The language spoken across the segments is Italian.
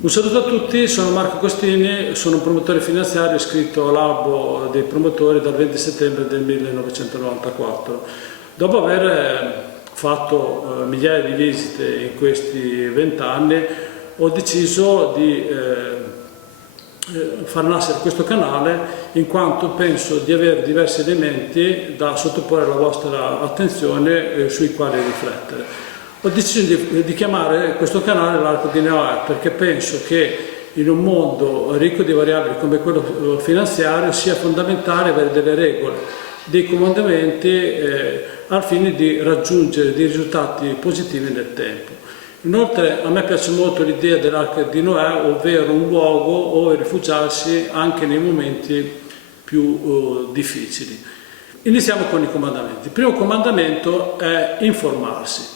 Un saluto a tutti, sono Marco Costini, sono un promotore finanziario iscritto all'albo dei promotori dal 20 settembre del 1994. Dopo aver fatto migliaia di visite in questi 20 anni, ho deciso di far nascere questo canale in quanto penso di avere diversi elementi da sottoporre alla vostra attenzione sui quali riflettere. Ho deciso di chiamare questo canale l'Arco di Noè perché penso che in un mondo ricco di variabili come quello finanziario sia fondamentale avere delle regole, dei comandamenti al fine di raggiungere dei risultati positivi nel tempo. Inoltre a me piace molto l'idea dell'Arca di Noè, ovvero un luogo dove rifugiarsi anche nei momenti più difficili. Iniziamo con i comandamenti. Il primo comandamento è informarsi.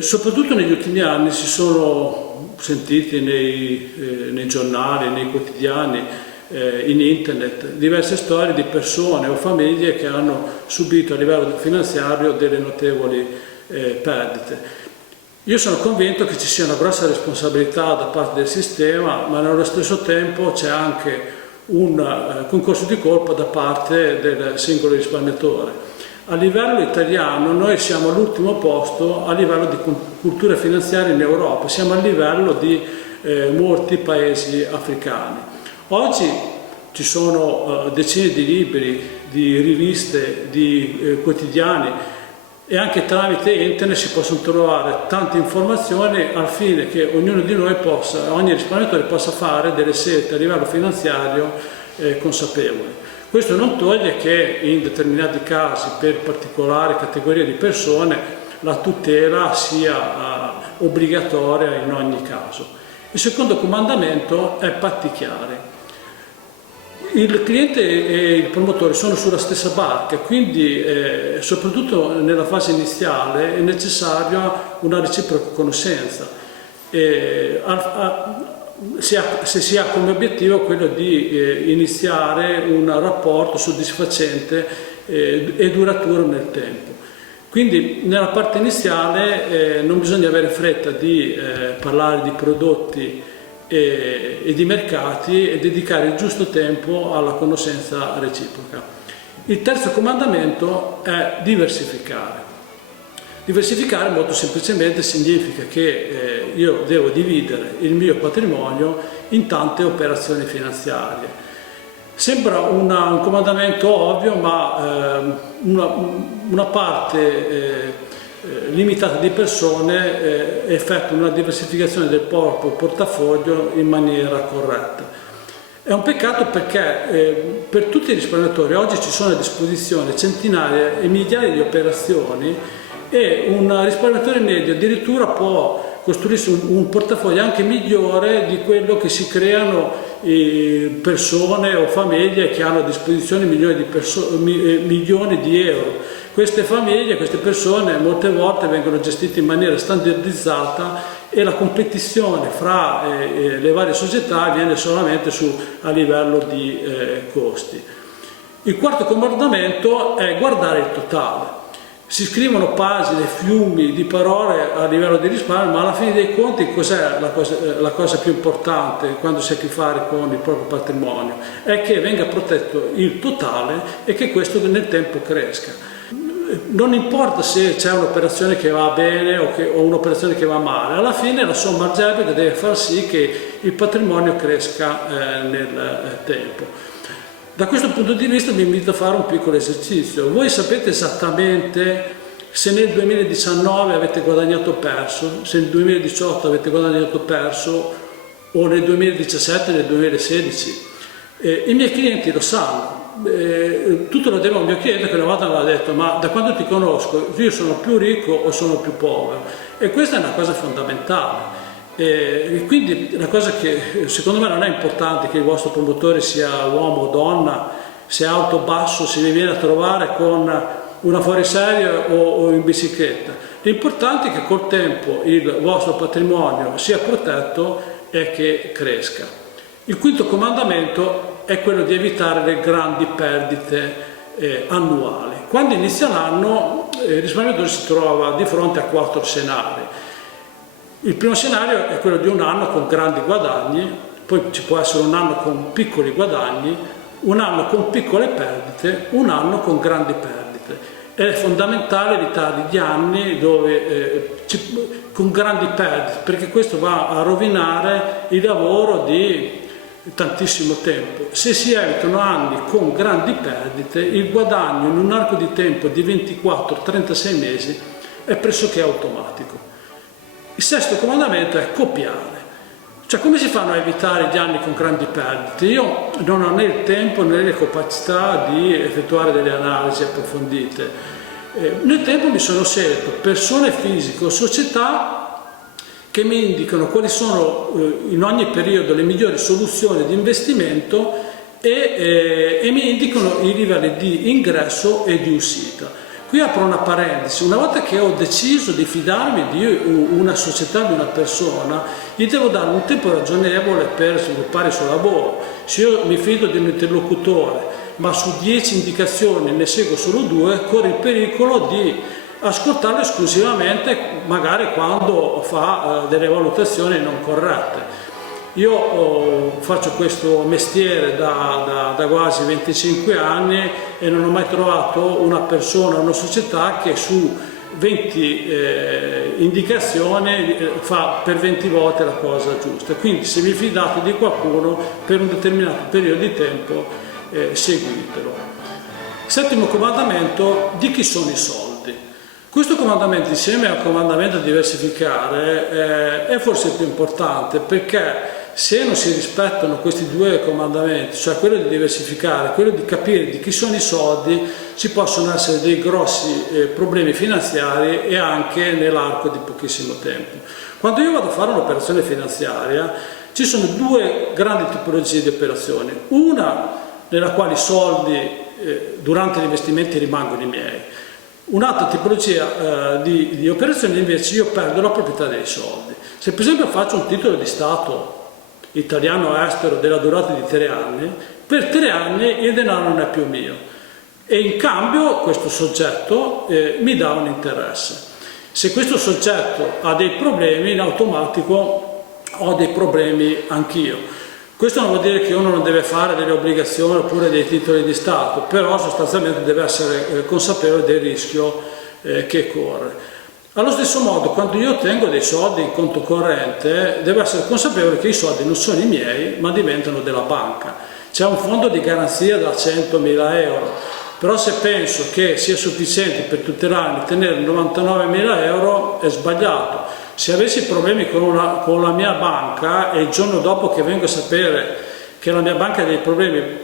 Soprattutto negli ultimi anni si sono sentiti nei giornali, nei quotidiani, in internet, diverse storie di persone o famiglie che hanno subito a livello finanziario delle notevoli perdite. Io sono convinto che ci sia una grossa responsabilità da parte del sistema, ma nello stesso tempo c'è anche un concorso di colpa da parte del singolo risparmiatore. A livello italiano noi siamo all'ultimo posto a livello di cultura finanziaria in Europa, siamo a livello di molti paesi africani. Oggi ci sono decine di libri, di riviste, di quotidiani e anche tramite internet si possono trovare tante informazioni al fine che ognuno di noi ogni risparmiatore possa fare delle scelte a livello finanziario consapevoli. Questo non toglie che in determinati casi, per particolari categorie di persone, la tutela sia obbligatoria in ogni caso. Il secondo comandamento è patti chiari. Il cliente e il promotore sono sulla stessa barca, quindi soprattutto nella fase iniziale è necessaria una reciproca conoscenza. Se si ha come obiettivo quello di iniziare un rapporto soddisfacente e duraturo nel tempo. Quindi nella parte iniziale non bisogna avere fretta di parlare di prodotti e di mercati e dedicare il giusto tempo alla conoscenza reciproca. Il terzo comandamento è diversificare. Diversificare molto semplicemente significa che io devo dividere il mio patrimonio in tante operazioni finanziarie. Sembra un comandamento ovvio, ma una parte limitata di persone effettua una diversificazione del proprio portafoglio in maniera corretta. È un peccato perché per tutti i risparmiatori oggi ci sono a disposizione centinaia e migliaia di operazioni e un risparmiatore medio addirittura può costruirsi un portafoglio anche migliore di quello che si creano persone o famiglie che hanno a disposizione milioni di euro. Queste famiglie, queste persone molte volte vengono gestite in maniera standardizzata e la competizione fra le varie società avviene solamente a livello di costi. Il quarto comandamento è guardare il totale. Si scrivono pagine, fiumi di parole a livello di risparmio, ma alla fine dei conti cos'è la cosa più importante quando si ha a che fare con il proprio patrimonio? È che venga protetto il totale e che questo nel tempo cresca. Non importa se c'è un'operazione che va bene o un'operazione che va male, alla fine la somma algebrica deve far sì che il patrimonio cresca nel tempo. Da questo punto di vista vi invito a fare un piccolo esercizio. Voi sapete esattamente se nel 2019 avete guadagnato o perso, se nel 2018 avete guadagnato o perso o nel 2017 o nel 2016. I miei clienti lo sanno. Tutto lo devo a un mio cliente che una volta mi ha detto: ma da quando ti conosco io sono più ricco o sono più povero? E questa è una cosa fondamentale. Quindi la cosa che secondo me non è importante che il vostro promotore sia uomo o donna, se alto o basso, se vi viene a trovare con una fuoriserie o in bicicletta. L'importante è che col tempo il vostro patrimonio sia protetto e che cresca. Il quinto comandamento è quello di evitare le grandi perdite annuali. Quando inizia l'anno il risparmiatore si trova di fronte a 4 scenari. Il primo scenario è quello di un anno con grandi guadagni, poi ci può essere un anno con piccoli guadagni, un anno con piccole perdite, un anno con grandi perdite. È fondamentale evitare gli anni con grandi perdite, perché questo va a rovinare il lavoro di tantissimo tempo. Se si evitano anni con grandi perdite, il guadagno in un arco di tempo di 24-36 mesi è pressoché automatico. Il sesto comandamento è copiare. Cioè, come si fanno a evitare gli anni con grandi perdite? Io non ho né il tempo né le capacità di effettuare delle analisi approfondite. Nel tempo mi sono scelto persone fisiche o società che mi indicano quali sono in ogni periodo le migliori soluzioni di investimento e mi indicano i livelli di ingresso e di uscita. Qui apro una parentesi: una volta che ho deciso di fidarmi di una società, di una persona, gli devo dare un tempo ragionevole per sviluppare il suo lavoro. Se io mi fido di un interlocutore, ma su 10 indicazioni ne seguo solo 2, corro il pericolo di ascoltarlo esclusivamente, magari quando fa delle valutazioni non corrette. Io faccio questo mestiere da quasi 25 anni e non ho mai trovato una persona, una società che su 20 indicazioni fa per 20 volte la cosa giusta. Quindi se vi fidate di qualcuno per un determinato periodo di tempo, seguitelo. Settimo comandamento: di chi sono i soldi? Questo comandamento, insieme al comandamento diversificare, è forse il più importante, perché se non si rispettano questi due comandamenti, cioè quello di diversificare, quello di capire di chi sono i soldi, ci possono essere dei grossi problemi finanziari e anche nell'arco di pochissimo tempo. Quando io vado a fare un'operazione finanziaria, ci sono due grandi tipologie di operazioni: una nella quale i soldi durante gli investimenti rimangono i miei, un'altra tipologia di operazioni invece io perdo la proprietà dei soldi. Se per esempio faccio un titolo di Stato italiano o estero della durata di 3 anni, per 3 anni il denaro non è più mio e in cambio questo soggetto mi dà un interesse. Se questo soggetto ha dei problemi, in automatico ho dei problemi anch'io. Questo non vuol dire che uno non deve fare delle obbligazioni oppure dei titoli di Stato, però sostanzialmente deve essere consapevole del rischio che corre. Allo stesso modo, quando io tengo dei soldi in conto corrente, devo essere consapevole che i soldi non sono i miei, ma diventano della banca. C'è un fondo di garanzia da 100.000 euro, però se penso che sia sufficiente per tutelarmi tenere 99.000 euro è sbagliato. Se avessi problemi con la mia banca e il giorno dopo che vengo a sapere che la mia banca ha dei problemi,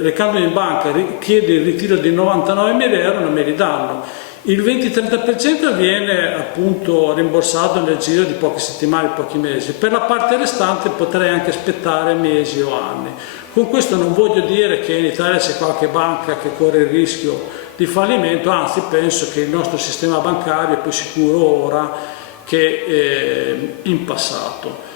recandomi in banca chiede il ritiro di 99.000 euro, non me li danno. Il 20-30% viene appunto rimborsato nel giro di poche settimane, pochi mesi. Per la parte restante potrei anche aspettare mesi o anni. Con questo non voglio dire che in Italia c'è qualche banca che corre il rischio di fallimento, anzi penso che il nostro sistema bancario è più sicuro ora che in passato.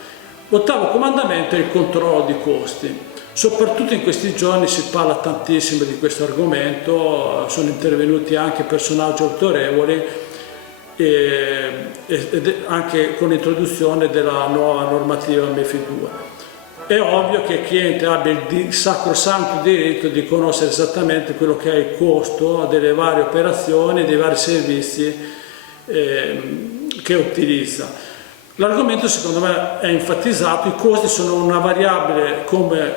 L'ottavo comandamento è il controllo di costi. Soprattutto in questi giorni si parla tantissimo di questo argomento, sono intervenuti anche personaggi autorevoli e anche con l'introduzione della nuova normativa MiFID II. È ovvio che il cliente abbia il sacrosanto diritto di conoscere esattamente quello che è il costo delle varie operazioni, dei vari servizi che utilizza. L'argomento secondo me è enfatizzato, i costi sono una variabile come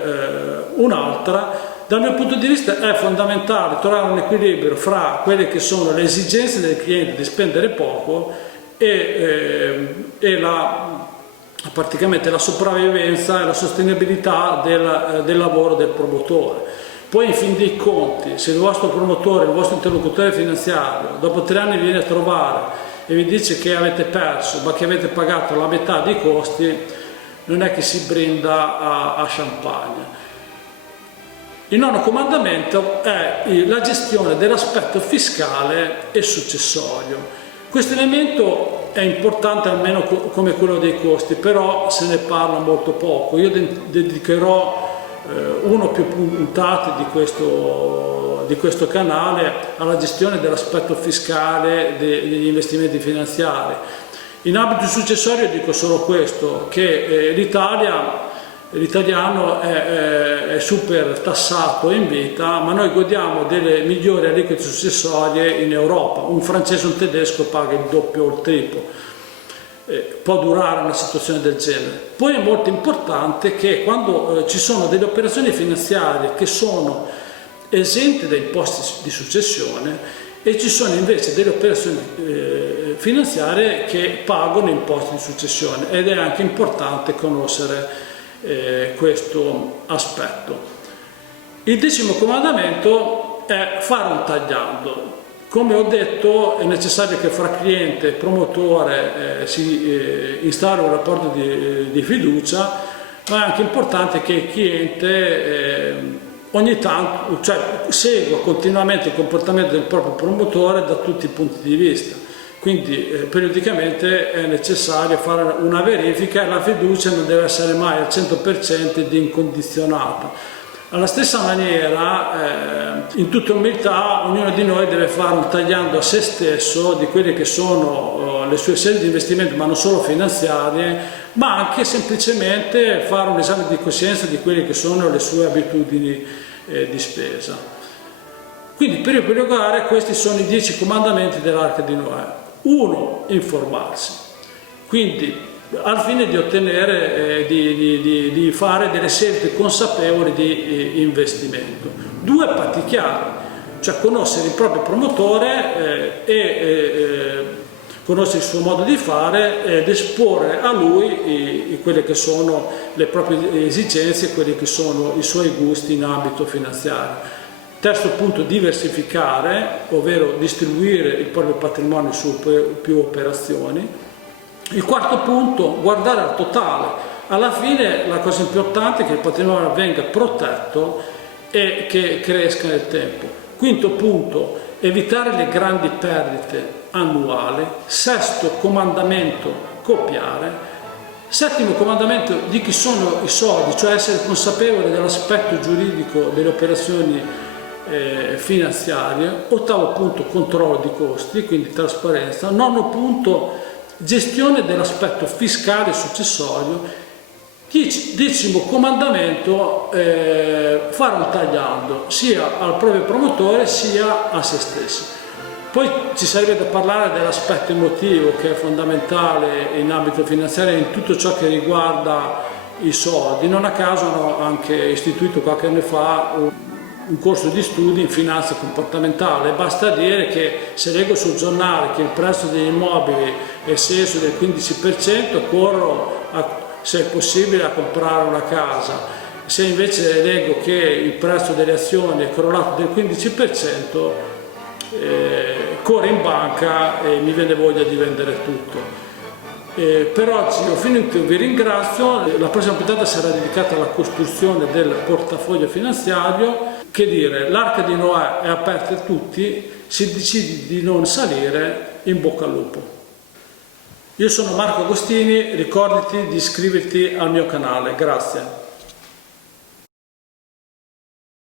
un'altra. Dal mio punto di vista è fondamentale trovare un equilibrio fra quelle che sono le esigenze del cliente di spendere poco e praticamente la sopravvivenza e la sostenibilità del lavoro del promotore. Poi in fin dei conti, se il vostro promotore, il vostro interlocutore finanziario dopo 3 anni viene a trovare e vi dice che avete perso ma che avete pagato la metà dei costi, non è che si brinda a champagne. Il nono comandamento è la gestione dell'aspetto fiscale e successorio. Questo elemento è importante almeno come quello dei costi, però se ne parla molto poco. Io dedicherò uno o più puntate di questo canale alla gestione dell'aspetto fiscale degli investimenti finanziari. In ambito successorio dico solo questo, che l'italiano è super tassato in vita, ma noi godiamo delle migliori aliquote successorie in Europa. Un francese o un tedesco paga il doppio o il triplo. Può durare una situazione del genere. Poi è molto importante che quando ci sono delle operazioni finanziarie che sono esente da imposte di successione e ci sono invece delle operazioni finanziarie che pagano imposte di successione, ed è anche importante conoscere questo aspetto. Il 10° comandamento è fare un tagliando. Come ho detto, è necessario che fra cliente e promotore si instauri un rapporto di fiducia, ma è anche importante che il cliente ogni tanto, segua continuamente il comportamento del proprio promotore da tutti i punti di vista. Quindi periodicamente è necessario fare una verifica e la fiducia non deve essere mai al 100% ed incondizionata. Alla stessa maniera, in tutta umiltà, ognuno di noi deve fare un tagliando a se stesso di quelle che sono le sue scelte di investimento, ma non solo finanziarie, ma anche semplicemente fare un esame di coscienza di quelle che sono le sue abitudini di spesa. Quindi per riepilogare, questi sono i 10 comandamenti dell'Arca di Noè. 1. Informarsi, quindi al fine di ottenere, di fare delle scelte consapevoli di investimento. 2. Patti chiari, cioè conoscere il proprio promotore conoscere il suo modo di fare ed esporre a lui quelle che sono le proprie esigenze, quelli che sono i suoi gusti in ambito finanziario. Terzo punto, diversificare, ovvero distribuire il proprio patrimonio su più operazioni. Il quarto punto, guardare al totale. Alla fine la cosa importante è che il patrimonio venga protetto e che cresca nel tempo. Quinto punto, evitare le grandi perdite annuali. Sesto comandamento, copiare. Settimo comandamento, di chi sono i soldi, cioè essere consapevole dell'aspetto giuridico delle operazioni finanziarie. Ottavo punto, controllo di costi, quindi trasparenza. Nono punto, gestione dell'aspetto fiscale e successorio. 10° comandamento, fare un tagliando sia al proprio promotore sia a se stessi. Poi ci sarebbe da parlare dell'aspetto emotivo, che è fondamentale in ambito finanziario in tutto ciò che riguarda i soldi. Non a caso hanno anche istituito qualche anno fa un corso di studi in finanza comportamentale. Basta dire che se leggo sul giornale che il prezzo degli immobili è sceso del 15%, corro se è possibile a comprare una casa. Se invece leggo che il prezzo delle azioni è crollato del 15%, corro in banca e mi viene voglia di vendere tutto. Per oggi ho finito, vi ringrazio. La prossima puntata sarà dedicata alla costruzione del portafoglio finanziario. Che dire, l'Arca di Noè è aperta a tutti, se decidi di non salire, in bocca al lupo. Io sono Marco Agostini, ricordati di iscriverti al mio canale, grazie.